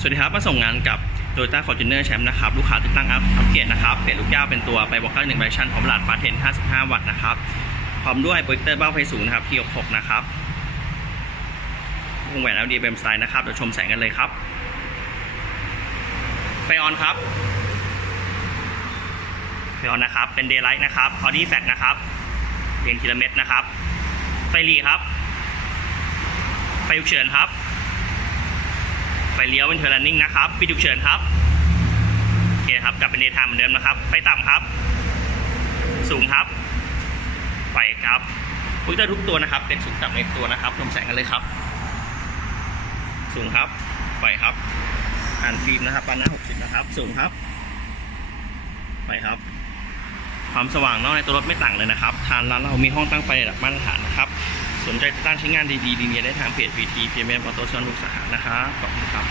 สวัสดีครับ มาส่งงานกับ Toyota Fortuner แชมป์นะครับ ลูกค้าติดตั้งอัพอัปเกรดนะครับ เปลี่ยนลูกย่าเป็นตัวไปบอกก้าหนึ่งไบชันพร้อมหลาดฟาเทน 55 วัตต์นะครับ พร้อมด้วยโปรเจคเตอร์เบ้าไฟสูงนะครับ P66 นะครับวงแหวน LED เบมสไตล์นะครับ เดี๋ยวชมแสงกันเลยครับ ไฟออนครับ ไฟออนนะครับ เป็นเดย์ไลท์นะครับออดี้แฟกนะครับเรียงทีลเม็ดนะครับ ไฟรีครับ ไฟฉุกเฉินครับ ฟเลี้ยวเป็นเทอร์ลันนิ่งนะครับปิดฉุกเฉินครับโอเคครับกลับเป็นเดย์ไทม์เหมือนเดิมนะครับ ไฟต่ำครับ สูงครับไฟครับโปรเจคเตอร์ทุกตัวนะครับ เป็นสูงต่ำในตัวนะครับชมแสงกันเลยครับ สูงครับไฟครับ อ่านฟิล์มนะครับปานหน้า60 นะครับ สูงครับไฟครับ ความสว่างนอกในตัวรถไม่ต่างเลยนะครับ ทางร้านเรามีห้องตั้งไฟระดับมาตรฐานนะครับ สนใจติดตั้งใช้งานดีๆดีๆได้ทางเพจ VT พีเอ็มออโต้ชอนบุกสาขานะครับขอบคุณครับ